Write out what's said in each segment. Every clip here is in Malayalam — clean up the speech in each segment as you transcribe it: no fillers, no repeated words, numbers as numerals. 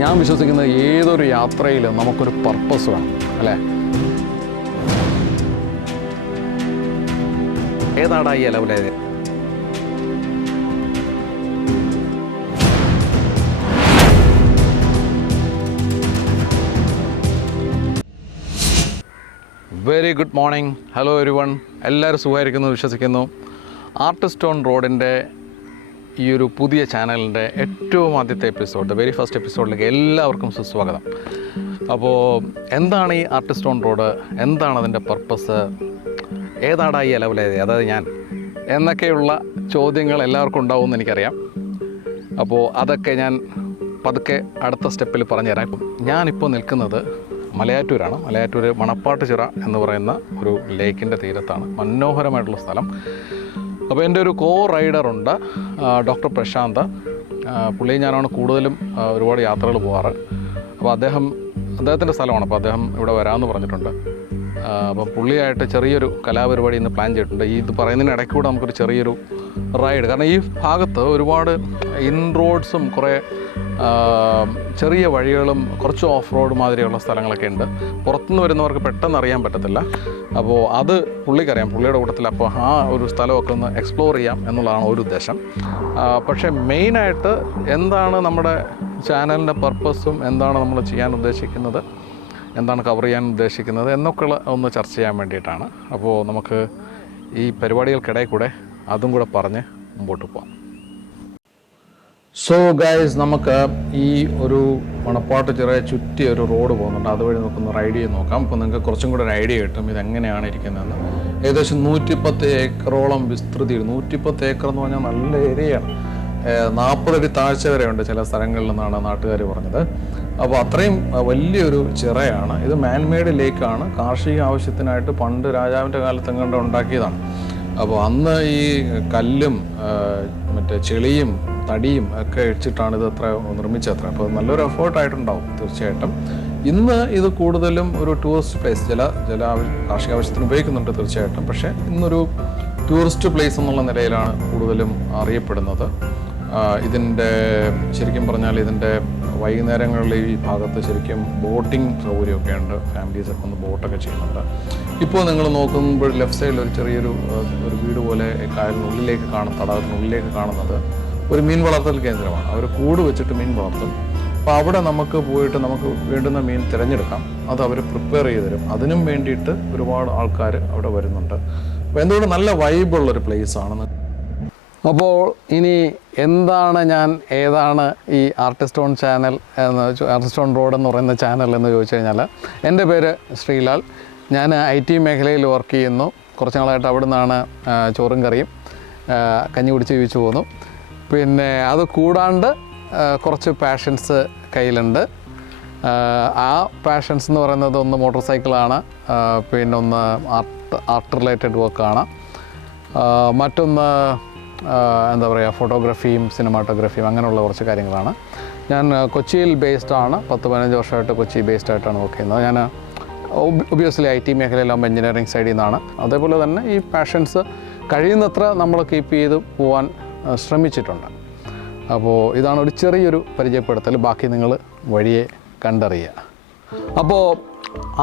ഞാൻ വിശ്വസിക്കുന്നത് ഏതൊരു യാത്രയിലും നമുക്കൊരു പർപ്പസ് വേണം, അല്ലേ? ഏതാടാ ഈ ഇലവിലേത്? Very good morning. Hello everyone. എല്ലാവരും സുഖമായിരിക്കുന്നു വിശ്വസിക്കുന്നു. ആർട്ടിസ്റ്റ് ഓൺ റോഡിൻ്റെ ഈ ഒരു പുതിയ ചാനലിൻ്റെ ഏറ്റവും ആദ്യത്തെ എപ്പിസോഡ്, വെരി ഫസ്റ്റ് എപ്പിസോഡിലേക്ക് എല്ലാവർക്കും സുസ്വാഗതം. അപ്പോൾ എന്താണ് ഈ ആർട്ടിസ്റ്റ് ഓൺ റോഡ്, എന്താണ് അതിൻ്റെ പർപ്പസ്, ഏതാടാ ഈ ഇലവിലേത്, അതായത് ഞാൻ എന്നൊക്കെയുള്ള ചോദ്യങ്ങൾ എല്ലാവർക്കും ഉണ്ടാവുമെന്ന് എനിക്കറിയാം. അപ്പോൾ അതൊക്കെ ഞാൻ പതുക്കെ അടുത്ത സ്റ്റെപ്പിൽ പറഞ്ഞുതരാം. ഞാനിപ്പോൾ നിൽക്കുന്നത് മലയാറ്റൂരാണ്. മലയാറ്റൂർ മണപ്പാട്ടുചിറ എന്ന് പറയുന്ന ഒരു ലേക്കിൻ്റെ തീരത്താണ്. മനോഹരമായിട്ടുള്ള സ്ഥലം. അപ്പോൾ എൻ്റെ ഒരു റൈഡറുണ്ട്, ഡോക്ടർ പ്രശാന്ത്. പുള്ളി ഞാനാണ് കൂടുതലും ഒരുപാട് യാത്രകൾ പോകാറ്. അപ്പോൾ അദ്ദേഹത്തിൻ്റെ സ്ഥലമാണ്. അപ്പോൾ അദ്ദേഹം ഇവിടെ വരാമെന്ന് പറഞ്ഞിട്ടുണ്ട്. അപ്പം പുള്ളിയായിട്ട് ചെറിയൊരു കലാപരിപാടി ഇന്ന് പ്ലാൻ ചെയ്തിട്ടുണ്ട്. ഇത് പറയുന്നതിന് ഇടയ്ക്ക് കൂടെ നമുക്കൊരു ചെറിയൊരു റൈഡ്, കാരണം ഈ ഭാഗത്ത് ഒരുപാട് ഇൻ റോഡ്സും കുറേ ചെറിയ വഴികളും കുറച്ച് ഓഫ് റോഡ് മാതിരിയുള്ള സ്ഥലങ്ങളൊക്കെ ഉണ്ട്. പുറത്തുനിന്ന് വരുന്നവർക്ക് പെട്ടെന്ന് അറിയാൻ പറ്റത്തില്ല. അപ്പോൾ അത് പുള്ളിക്കറിയാം, പുള്ളിയുടെ കൂട്ടത്തിൽ. അപ്പോൾ ആ ഒരു സ്ഥലമൊക്കെ ഒന്ന് എക്സ്പ്ലോർ ചെയ്യാം എന്നുള്ളതാണ് ഒരു ഉദ്ദേശം. പക്ഷേ മെയിനായിട്ട് എന്താണ് നമ്മുടെ ചാനലിൻ്റെ പർപ്പസും, എന്താണ് നമ്മൾ ചെയ്യാൻ ഉദ്ദേശിക്കുന്നത്, എന്താണ് കവർ ചെയ്യാൻ ഉദ്ദേശിക്കുന്നത് എന്നൊക്കെ ഒന്ന് ചർച്ച ചെയ്യാൻ വേണ്ടിയിട്ടാണ്. അപ്പോൾ നമുക്ക് ഈ പരിപാടികൾക്കിടയിൽ കൂടെ അതും കൂടെ പറഞ്ഞ് മുമ്പോട്ട് പോകാം. സോ ഗൈസ്, നമുക്ക് ഈ ഒരു മണപ്പാട്ടുചിറ ചുറ്റി ഒരു റോഡ് പോകുന്നുണ്ട്. അതുവഴി നമുക്കൊന്ന് റൈഡ് ചെയ്ത് നോക്കാം. അപ്പോൾ നിങ്ങൾക്ക് കുറച്ചും കൂടെ ഒരു ഐഡിയ കിട്ടും ഇതെങ്ങനെയാണ് ഇരിക്കുന്നതെന്ന്. ഏകദേശം 110 ഏക്കറോളം വിസ്തൃതി. 110 ഏക്കർ എന്ന് പറഞ്ഞാൽ നല്ല ഏരിയയാണ്. 40 അടി താഴ്ച വരെയുണ്ട് ചില സ്ഥലങ്ങളിൽ നിന്നാണ് നാട്ടുകാർ പറഞ്ഞത്. അപ്പോൾ അത്രയും വലിയൊരു ചിറയാണ് ഇത്. മാൻമെയ്ഡ് ലേക്കാണ്. കാർഷിക ആവശ്യത്തിനായിട്ട് പണ്ട് രാജാവിൻ്റെ കാലത്തെങ്ങാണ്ട് ഉണ്ടാക്കിയതാണ്. അപ്പോൾ അന്ന് ഈ കല്ലും മറ്റേ ചെളിയും തടിയും ഒക്കെ ഇടിച്ചിട്ടാണ് ഇത് നിർമ്മിച്ചത്ര. അപ്പോൾ നല്ലൊരു എഫേർട്ടായിട്ടുണ്ടാവും തീർച്ചയായിട്ടും. ഇന്ന് ഇത് കൂടുതലും ഒരു ടൂറിസ്റ്റ് പ്ലേസ്, കാർഷിക ആവശ്യത്തിന് ഉപയോഗിക്കുന്നുണ്ട് തീർച്ചയായിട്ടും. പക്ഷേ ഇന്നൊരു ടൂറിസ്റ്റ് പ്ലേസ് എന്നുള്ള നിലയിലാണ് കൂടുതലും അറിയപ്പെടുന്നത്. ഇതിൻ്റെ ശരിക്കും പറഞ്ഞാൽ ഇതിൻ്റെ വൈകുന്നേരങ്ങളിൽ ഈ ഭാഗത്ത് ശരിക്കും ബോട്ടിംഗ് സൗകര്യമൊക്കെ ഉണ്ട്. ഫാമിലീസൊക്കെ ഒന്ന് ബോട്ടൊക്കെ ചെയ്യുന്നുണ്ട്. ഇപ്പോൾ നിങ്ങൾ നോക്കുമ്പോൾ ലെഫ്റ്റ് സൈഡിൽ ഒരു ചെറിയൊരു വീട് പോലെ കായലിനുള്ളിലേക്ക് തടാകത്തിനുള്ളിലേക്ക് കാണുന്നത് ഒരു മീൻ വളർത്തൽ കേന്ദ്രമാണ്. അവർ കൂട് വെച്ചിട്ട് മീൻ വളർത്തും. അപ്പോൾ അവിടെ നമുക്ക് പോയിട്ട് നമുക്ക് വേണ്ടുന്ന മീൻ തിരഞ്ഞെടുക്കാം. അത് അവർ പ്രിപ്പയർ ചെയ്ത് തരും. അതിനും വേണ്ടിയിട്ട് ഒരുപാട് ആൾക്കാർ അവിടെ വരുന്നുണ്ട്. അപ്പോൾ എന്തുകൊണ്ട് നല്ല വൈബുള്ളൊരു പ്ലേസാണ്. അപ്പോൾ ഇനി ഏതാണ് ഈ artist on channel artist on road എന്ന് പറയുന്ന ചാനൽ എന്ന് ചോദിച്ചു കഴിഞ്ഞാൽ, എൻ്റെ പേര് ശ്രീലാൽ. ഞാൻ IT മേഖലയിൽ വർക്ക് ചെയ്യുന്നു. കുറച്ച് നാളായിട്ട് അവിടെ നിന്നാണ് ചോറും കറിയും കഞ്ഞി കുടിച്ച് ജീവിച്ചു പോകുന്നു. പിന്നെ അത് കൂടാണ്ട് കുറച്ച് പാഷൻസ് കയ്യിലുണ്ട്. ആ പാഷൻസ് എന്ന് പറയുന്നത് ഒന്ന് മോട്ടോർ സൈക്കിളാണ്, പിന്നെ ഒന്ന് ആർട്ട് റിലേറ്റഡ് വർക്കാണ്, മറ്റൊന്ന് എന്താ പറയുക ഫോട്ടോഗ്രാഫിയും സിനിമാറ്റോഗ്രാഫിയും അങ്ങനെയുള്ള കുറച്ച് കാര്യങ്ങളാണ്. ഞാൻ കൊച്ചിയിൽ ബേസ്ഡാണ്. 10-15 വർഷമായിട്ട് കൊച്ചി ബേസ്ഡായിട്ടാണ് വർക്ക് ചെയ്യുന്നത്. ഞാൻ ഒബ്വിയസ്ലി IT മേഖലയിലാകുമ്പോൾ എൻജിനീയറിംഗ് സൈഡിൽ നിന്നാണ്. അതേപോലെ തന്നെ ഈ പാഷൻസ് കഴിയുന്നത്ര നമ്മൾ കീപ്പ് ചെയ്ത് പോകാൻ ശ്രമിച്ചിട്ടുണ്ട്. അപ്പോൾ ഇതാണ് ഒരു ചെറിയൊരു പരിചയപ്പെടുത്തൽ. ബാക്കി നിങ്ങൾ വഴിയെ കണ്ടറിയുക. അപ്പോൾ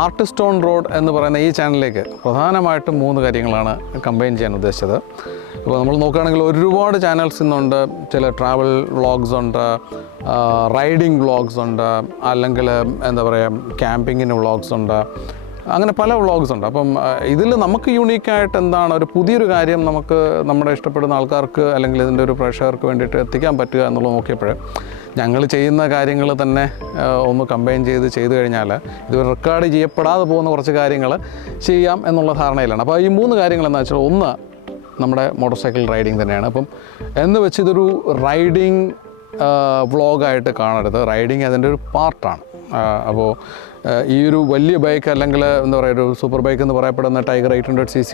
ആർട്ടിസ്റ്റ് ഓൺ റോഡ് എന്ന് പറയുന്ന ഈ ചാനലിലേക്ക് പ്രധാനമായിട്ടും 3 കാര്യങ്ങളാണ് കമ്പൈൻ ചെയ്യാൻ ഉദ്ദേശിച്ചത്. അപ്പോൾ നമ്മൾ നോക്കുകയാണെങ്കിൽ ഒരുപാട് ചാനൽസ് ഇന്നുണ്ട്. ചില ട്രാവൽ വ്ളോഗ്സ് ഉണ്ട്, റൈഡിങ് വ്ളോഗ്സ് ഉണ്ട്, അല്ലെങ്കിൽ എന്താ പറയുക ക്യാമ്പിങ്ങിന് വ്ളോഗ്സ് ഉണ്ട്, അങ്ങനെ പല വ്ളോഗ്സ് ഉണ്ട്. അപ്പം ഇതിൽ നമുക്ക് യൂണീക്കായിട്ട് എന്താണ് ഒരു പുതിയൊരു കാര്യം നമുക്ക് നമ്മുടെ ഇഷ്ടപ്പെടുന്ന ആൾക്കാർക്ക് അല്ലെങ്കിൽ ഇതിൻ്റെ ഒരു പ്രേക്ഷകർക്ക് വേണ്ടിയിട്ട് എത്തിക്കാൻ പറ്റുക എന്നുള്ളത് നോക്കിയപ്പോൾ ഞങ്ങൾ ചെയ്യുന്ന കാര്യങ്ങൾ തന്നെ ഒന്ന് കമ്പൈൻ ചെയ്ത് കഴിഞ്ഞാൽ ഇത് റെക്കോർഡ് ചെയ്യപ്പെടാതെ പോകുന്ന കുറച്ച് കാര്യങ്ങൾ ചെയ്യാം എന്നുള്ള ധാരണയിലാണ്. അപ്പോൾ ഈ 3 കാര്യങ്ങൾ എന്താ വെച്ചാൽ, ഒന്ന് നമ്മുടെ മോട്ടോർ സൈക്കിൾ റൈഡിങ് തന്നെയാണ്. അപ്പം എന്ന് വെച്ച് ഇതൊരു റൈഡിങ് വ്ളോഗായിട്ട് കാണരുത്. റൈഡിങ് അതിൻ്റെ ഒരു പാർട്ടാണ്. അപ്പോൾ ഈ ഒരു വലിയ ബൈക്ക് അല്ലെങ്കിൽ എന്താ പറയുക ഒരു സൂപ്പർ ബൈക്ക് എന്ന് പറയപ്പെടുന്ന ടൈഗർ 800cc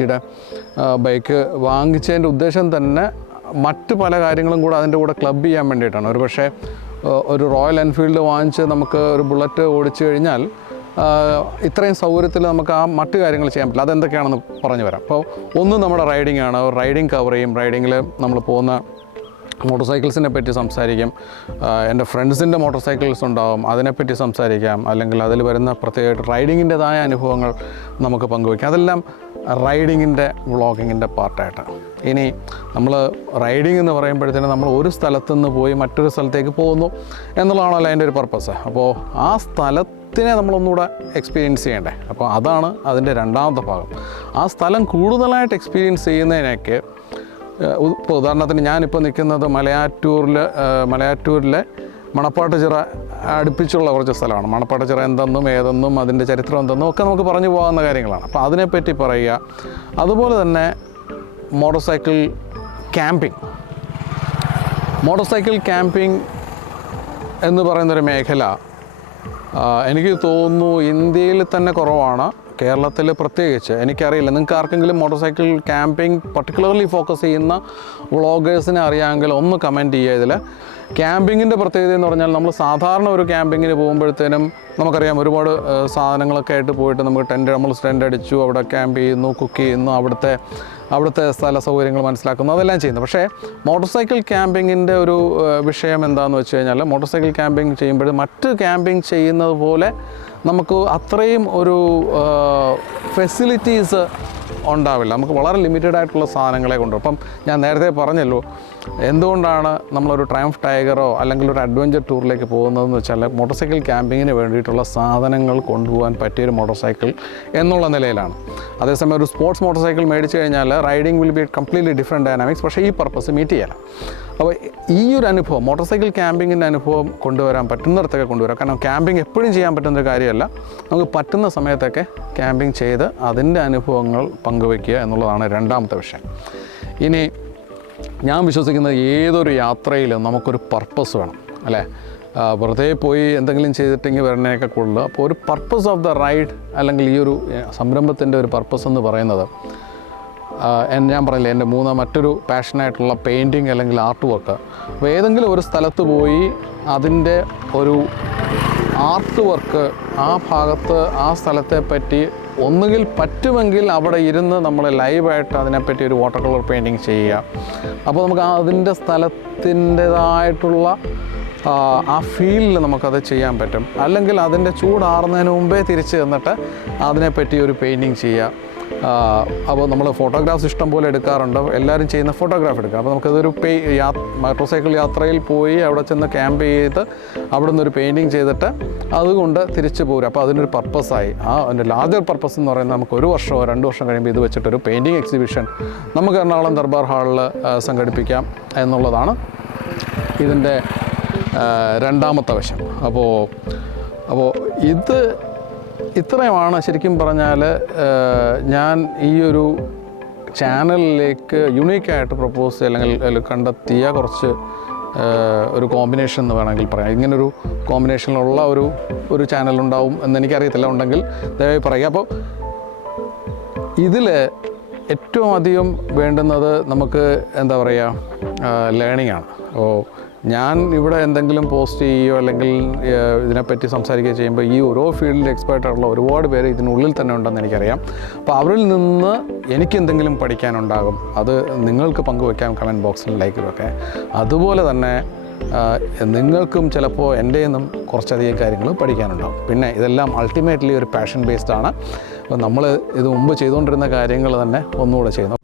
ബൈക്ക് വാങ്ങിച്ചതിൻ്റെ ഉദ്ദേശം തന്നെ മറ്റ് പല കാര്യങ്ങളും കൂടെ അതിൻ്റെ കൂടെ ക്ലബ് ചെയ്യാൻ വേണ്ടിയിട്ടാണ്. ഒരു പക്ഷേ ഒരു റോയൽ എൻഫീൽഡ് വാങ്ങിച്ച് നമുക്ക് ഒരു ബുള്ളറ്റ് ഓടിച്ചു കഴിഞ്ഞാൽ ഇത്രയും സൗകര്യത്തിൽ നമുക്ക് ആ മറ്റു കാര്യങ്ങൾ ചെയ്യാൻ പറ്റില്ല. അതെന്തൊക്കെയാണെന്ന് പറഞ്ഞു വരാം. അപ്പോൾ ഒന്ന് നമ്മുടെ റൈഡിംഗ് ആണ്. റൈഡിങ് കവർ ചെയ്യും. റൈഡിങ്ങിൽ നമ്മൾ പോകുന്ന മോട്ടോർ സൈക്കിൾസിനെ പറ്റി സംസാരിക്കും. എൻ്റെ ഫ്രണ്ട്സിൻ്റെ മോട്ടോർ സൈക്കിൾസ് ഉണ്ടാവും, അതിനെപ്പറ്റി സംസാരിക്കാം. അല്ലെങ്കിൽ അതിൽ വരുന്ന പ്രത്യേകമായിട്ട് റൈഡിങ്ങിൻ്റെതായ അനുഭവങ്ങൾ നമുക്ക് പങ്കുവയ്ക്കാം. അതെല്ലാം റൈഡിങ്ങിൻ്റെ വ്ളോഗിങ്ങിൻ്റെ പാർട്ടായിട്ട്. ഇനി നമ്മൾ റൈഡിങ് എന്ന് പറയുമ്പോഴത്തേനും നമ്മൾ ഒരു സ്ഥലത്തു നിന്ന് പോയി മറ്റൊരു സ്ഥലത്തേക്ക് പോകുന്നു എന്നുള്ളതാണല്ലോ അതിൻ്റെ ഒരു പർപ്പസ്. അപ്പോൾ ആ സ്ഥലത്തിനെ നമ്മളൊന്നുകൂടെ എക്സ്പീരിയൻസ് ചെയ്യണ്ടേ. അപ്പോൾ അതാണ് അതിൻ്റെ രണ്ടാമത്തെ ഭാഗം. ആ സ്ഥലം കൂടുതലായിട്ട് എക്സ്പീരിയൻസ് ചെയ്യുന്നതിനൊക്കെ ഇപ്പോൾ ഉദാഹരണത്തിന് ഞാനിപ്പോൾ നിൽക്കുന്നത് മലയാറ്റൂരിലെ മണപ്പാട്ടുചിറ അടുപ്പിച്ചുള്ള കുറച്ച് സ്ഥലമാണ്. മണപ്പാട്ടുചിറ എന്തെന്നും ഏതെന്നും അതിൻ്റെ ചരിത്രം എന്തെന്നും ഒക്കെ നമുക്ക് പറഞ്ഞു പോകാവുന്ന കാര്യങ്ങളാണ്. അപ്പോൾ അതിനെപ്പറ്റി പറയുക. അതുപോലെ തന്നെ മോട്ടോർ സൈക്കിൾ ക്യാമ്പിംഗ് എന്ന് പറയുന്നൊരു മേഖല എനിക്ക് തോന്നുന്നു ഇന്ത്യയിൽ തന്നെ കുറവാണ്, കേരളത്തിൽ പ്രത്യേകിച്ച്. എനിക്കറിയില്ല, നിങ്ങൾക്ക് ആർക്കെങ്കിലും motor cycle camping particularly focus ചെയ്യുന്ന വ്ളോഗേഴ്സിനെ അറിയാമെങ്കിൽ ഒന്ന് കമൻറ്റ് ചെയ്യുക. ഇതിൽ ക്യാമ്പിങ്ങിൻ്റെ പ്രത്യേകത എന്ന് പറഞ്ഞാൽ നമ്മൾ സാധാരണ ഒരു ക്യാമ്പിങ്ങിന് പോകുമ്പോഴത്തേനും നമുക്കറിയാം ഒരുപാട് സാധനങ്ങളൊക്കെ ആയിട്ട് പോയിട്ട് നമുക്ക് നമ്മൾ ടെൻ്റ് അടിച്ചു, അവിടെ ക്യാമ്പ് ചെയ്യുന്നു, കുക്ക് ചെയ്യുന്നു, അവിടുത്തെ സ്ഥല സൗകര്യങ്ങൾ മനസ്സിലാക്കുന്നു, അതെല്ലാം ചെയ്യുന്നു. പക്ഷേ മോട്ടോർ സൈക്കിൾ ക്യാമ്പിങ്ങിൻ്റെ ഒരു വിഷയം എന്താണെന്ന് വെച്ച് കഴിഞ്ഞാൽ മോട്ടോർ സൈക്കിൾ ക്യാമ്പിങ് ചെയ്യുമ്പോൾ മറ്റ് ക്യാമ്പിങ് ചെയ്യുന്നത് പോലെ നമുക്ക് അത്രയും ഒരു ഫെസിലിറ്റീസ് ഉണ്ടാവില്ല. നമുക്ക് വളരെ ലിമിറ്റഡ് ആയിട്ടുള്ള സാധനങ്ങളെ കൊണ്ടുപോകും. അപ്പം ഞാൻ നേരത്തെ പറഞ്ഞല്ലോ എന്തുകൊണ്ടാണ് നമ്മളൊരു ട്രയംഫ് ടൈഗറോ അല്ലെങ്കിൽ ഒരു അഡ്വഞ്ചർ ടൂറിലേക്ക് പോകുന്നതെന്ന് വെച്ചാൽ മോട്ടോർ സൈക്കിൾ ക്യാമ്പിങ്ങിന് വേണ്ടിയിട്ടുള്ള സാധനങ്ങൾ കൊണ്ടുപോകാൻ പറ്റിയൊരു മോട്ടോർ സൈക്കിൾ എന്നുള്ള നിലയിലാണ്. അതേസമയം ഒരു സ്പോർട്സ് മോട്ടോർ സൈക്കിൾ മേടിച്ച് കഴിഞ്ഞാൽ riding will be completely different dynamics. പക്ഷേ ഈ പർപ്പസ് മീറ്റ് ചെയ്യണം. അപ്പോൾ ഈ ഒരു അനുഭവം മോട്ടോർ സൈക്കിൾ ക്യാമ്പിങ്ങിൻ്റെ അനുഭവം കൊണ്ടുവരാൻ പറ്റുന്നിടത്തൊക്കെ കൊണ്ടുവരാം. കാരണം ക്യാമ്പിംഗ് എപ്പോഴും ചെയ്യാൻ പറ്റുന്നൊരു കാര്യമല്ല. നമുക്ക് പറ്റുന്ന സമയത്തൊക്കെ ക്യാമ്പിംഗ് ചെയ്ത് അതിൻ്റെ അനുഭവങ്ങൾ പങ്കുവയ്ക്കുക എന്നുള്ളതാണ് രണ്ടാമത്തെ വിഷയം. ഇനി ഞാൻ വിശ്വസിക്കുന്നത് ഏതൊരു യാത്രയിലും നമുക്കൊരു പർപ്പസ് വേണം, അല്ലേ? വെറുതെ പോയി എന്തെങ്കിലും ചെയ്തിട്ടെങ്കിൽ വരണേക്കെ കൂടുതൽ. അപ്പോൾ ഒരു പർപ്പസ് ഓഫ് ദ റൈഡ് അല്ലെങ്കിൽ ഈ ഒരു സംരംഭത്തിൻ്റെ ഒരു പർപ്പസ് എന്ന് പറയുന്നത് ഞാൻ പറഞ്ഞില്ലേ എൻ്റെ മറ്റൊരു പാഷനായിട്ടുള്ള പെയിൻറ്റിങ് അല്ലെങ്കിൽ ആർട്ട് വർക്ക്. അപ്പോൾ ഏതെങ്കിലും ഒരു സ്ഥലത്ത് പോയി അതിൻ്റെ ഒരു ആർട്ട് വർക്ക് ആ ഭാഗത്ത് ആ സ്ഥലത്തെ പറ്റി ഒന്നുകിൽ പറ്റുമെങ്കിൽ അവിടെ ഇരുന്ന് നമ്മൾ ലൈവായിട്ട് അതിനെപ്പറ്റി ഒരു വാട്ടർ കളർ പെയിൻറ്റിങ് ചെയ്യുക. അപ്പോൾ നമുക്ക് അതിൻ്റെ സ്ഥലത്തിൻ്റെതായിട്ടുള്ള ആ ഫീലിൽ നമുക്കത് ചെയ്യാൻ പറ്റും. അല്ലെങ്കിൽ അതിൻ്റെ ചൂടാറുന്നതിന് മുമ്പേ തിരിച്ച് ചെന്നിട്ട് അതിനെപ്പറ്റി ഒരു പെയിൻറ്റിങ് ചെയ്യുക. അപ്പോൾ നമ്മൾ ഫോട്ടോഗ്രാഫ്സ് ഇഷ്ടം പോലെ എടുക്കാറുണ്ട്, എല്ലാവരും ചെയ്യുന്ന ഫോട്ടോഗ്രാഫ് എടുക്കുക. അപ്പോൾ നമുക്കതൊരു മോട്ടോർ സൈക്കിൾ യാത്രയിൽ പോയി അവിടെ ചെന്ന് ക്യാമ്പ് ചെയ്ത് അവിടെ നിന്നൊരു പെയിൻറ്റിങ് ചെയ്തിട്ട് അതുകൊണ്ട് തിരിച്ചു പോരും. അപ്പോൾ അതിനൊരു പർപ്പസായി. അതിൻ്റെ ലാർജർ പർപ്പസ് എന്ന് പറയുന്നത് നമുക്ക് 1 വർഷമോ 2 വർഷം കഴിയുമ്പോൾ ഇത് വെച്ചിട്ടൊരു പെയിൻറ്റിങ് എക്സിബിഷൻ നമുക്ക് എറണാകുളം ദർബാർ ഹാളിൽ സംഘടിപ്പിക്കാം എന്നുള്ളതാണ് ഇതിൻ്റെ രണ്ടാമത്തെ വശം. അപ്പോൾ ഇത്രയുമാണ് ശരിക്കും പറഞ്ഞാൽ ഞാൻ ഈ ഒരു ചാനലിലേക്ക് യുണീക്കായിട്ട് പ്രപ്പോസ് അല്ലെങ്കിൽ കണ്ടെത്തിയ കുറച്ച് ഒരു കോമ്പിനേഷൻ എന്ന് വേണമെങ്കിൽ പറയാം. ഇങ്ങനൊരു കോമ്പിനേഷനിലുള്ള ഒരു ചാനലുണ്ടാവും എന്നെനിക്കറിയത്തില്ല, ഉണ്ടെങ്കിൽ ദയവായി പറയുക. അപ്പോൾ ഇതിൽ ഏറ്റവും അധികം വേണ്ടുന്നത് നമുക്ക് എന്താ പറയുക, ലേണിംഗ് ആണ്. അപ്പോൾ ഞാൻ ഇവിടെ എന്തെങ്കിലും പോസ്റ്റ് ചെയ്യുകയോ അല്ലെങ്കിൽ ഇതിനെപ്പറ്റി സംസാരിക്കുകയോ ചെയ്യുമ്പോൾ ഈ ഓരോ ഫീൽഡിൽ എക്സ്പേർട്ടായിട്ടുള്ള ഒരുപാട് പേര് ഇതിനുള്ളിൽ തന്നെ ഉണ്ടെന്ന് എനിക്കറിയാം. അപ്പോൾ അവരിൽ നിന്ന് എനിക്കെന്തെങ്കിലും പഠിക്കാനുണ്ടാകും. അത് നിങ്ങൾക്ക് പങ്കുവയ്ക്കാം കമൻറ്റ് ബോക്സിൽ, ലൈക്കിലൊക്കെ. അതുപോലെ തന്നെ നിങ്ങൾക്കും ചിലപ്പോൾ എൻ്റെ നിന്നും കുറച്ചധികം കാര്യങ്ങൾ പഠിക്കാനുണ്ടാകും. പിന്നെ ഇതെല്ലാം അൾട്ടിമേറ്റ്ലി ഒരു പാഷൻ ബേസ്ഡ് ആണ്. അപ്പോൾ നമ്മൾ ഇത് മുമ്പ് ചെയ്തുകൊണ്ടിരുന്ന കാര്യങ്ങൾ തന്നെ ഒന്നുകൂടെ ചെയ്യുന്നു.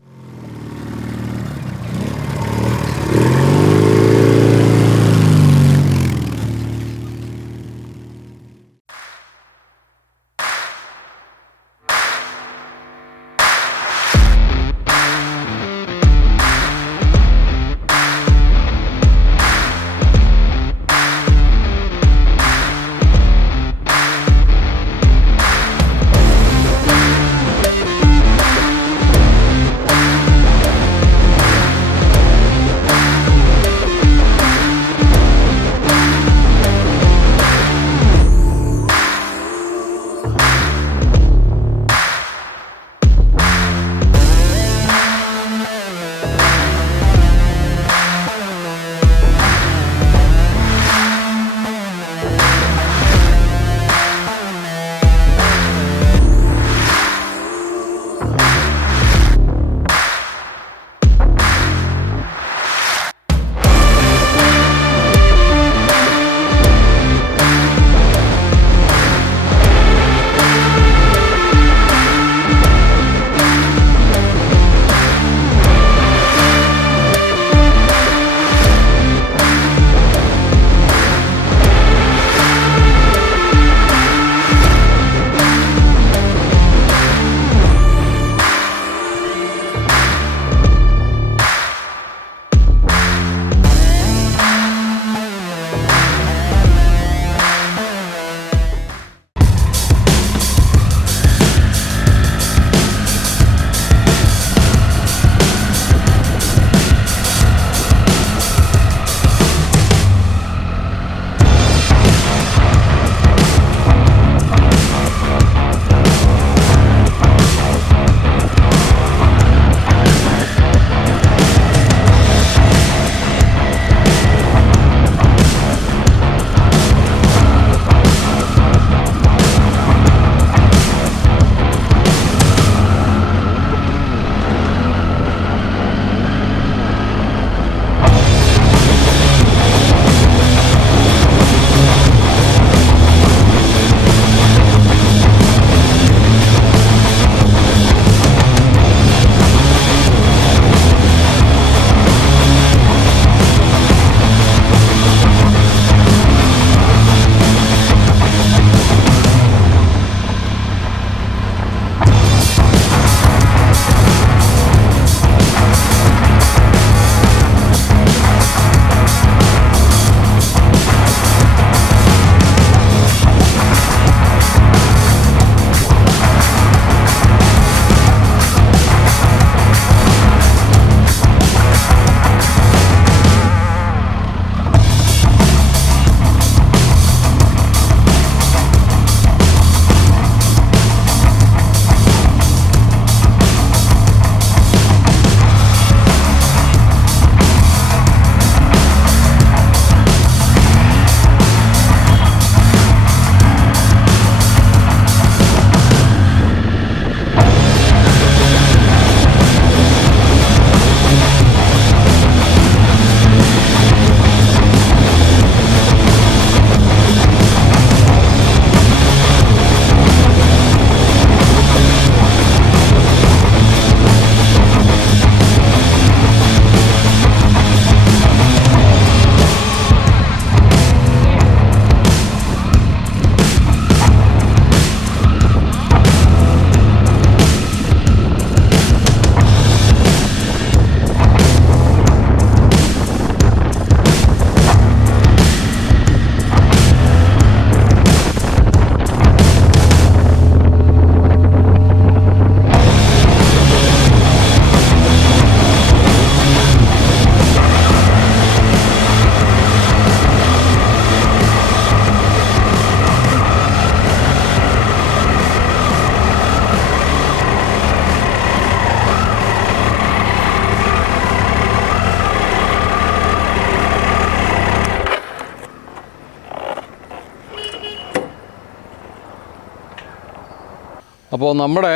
അപ്പോൾ നമ്മുടെ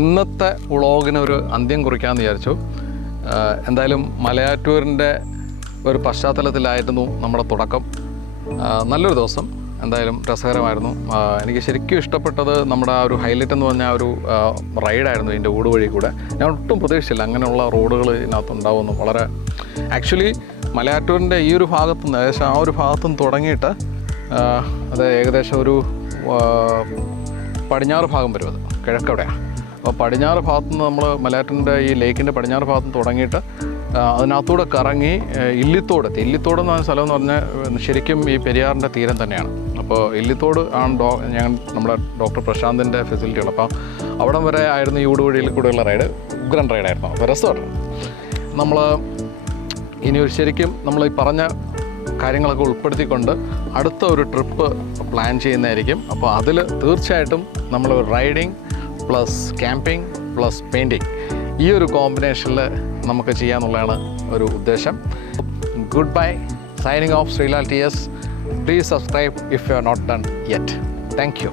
ഇന്നത്തെ വ്ളോഗിനൊരു അന്ത്യം കുറിക്കാമെന്ന് വിചാരിച്ചു. എന്തായാലും മലയാറ്റൂരിൻ്റെ ഒരു പശ്ചാത്തലത്തിലായിരുന്നു നമ്മുടെ തുടക്കം. നല്ലൊരു ദിവസം, എന്തായാലും രസകരമായിരുന്നു. എനിക്ക് ശരിക്കും ഇഷ്ടപ്പെട്ടത് നമ്മുടെ ആ ഒരു ഹൈലൈറ്റ് എന്ന് പറഞ്ഞാൽ ഒരു റൈഡായിരുന്നു ഇതിൻ്റെ ഊടുവഴി കൂടെ. ഞാൻ ഒട്ടും പ്രതീക്ഷിച്ചില്ല അങ്ങനെയുള്ള റോഡുകൾ ഇതിനകത്ത് ഉണ്ടാവുമെന്ന്. വളരെ ആക്ച്വലി മലയാറ്റൂരിൻ്റെ ഈ ഒരു ഭാഗത്തുനിന്ന് ഏകദേശം ആ ഒരു ഭാഗത്തുനിന്ന് തുടങ്ങിയിട്ട് അത് ഏകദേശം ഒരു പടിഞ്ഞാറ് ഭാഗം വരും. അത് കിഴക്കവിടെയാണ്. അപ്പോൾ പടിഞ്ഞാറ് ഭാഗത്തുനിന്ന് നമ്മൾ മലയാറ്റൂരിൻ്റെ ഈ ലേക്കിൻ്റെ പടിഞ്ഞാറ് ഭാഗത്തുനിന്ന് തുടങ്ങിയിട്ട് അതിനകത്തൂടെ കറങ്ങി ഇല്ലിത്തോട് എന്ന് പറഞ്ഞ സ്ഥലം എന്ന് പറഞ്ഞാൽ ശരിക്കും ഈ പെരിയാറിൻ്റെ തീരം തന്നെയാണ്. അപ്പോൾ ഇല്ലിത്തോട് ആണ് നമ്മുടെ ഡോക്ടർ പ്രശാന്തിൻ്റെ ഫെസിലിറ്റികൾ. അപ്പോൾ അവിടം വരെ ആയിരുന്നു ഈ ഊടുവഴിയിൽ കൂടെയുള്ള റൈഡ്. ഉഗ്രൻ റൈഡായിരുന്നു. അപ്പോൾ രസമായിരുന്നു. നമ്മൾ ഇനി ശരിക്കും നമ്മൾ ഈ പറഞ്ഞ കാര്യങ്ങളൊക്കെ ഉൾപ്പെടുത്തിക്കൊണ്ട് അടുത്ത ഒരു ട്രിപ്പ് പ്ലാൻ ചെയ്യുന്നതായിരിക്കും. അപ്പോൾ അതിൽ തീർച്ചയായിട്ടും നമ്മൾ riding plus camping plus painting ഈ ഒരു കോമ്പിനേഷനിൽ നമുക്ക് ചെയ്യാമെന്നുള്ളതാണ് ഒരു ഉദ്ദേശം. Good bye, signing off Sreelal TS. Please subscribe if you are not done yet. Thank you.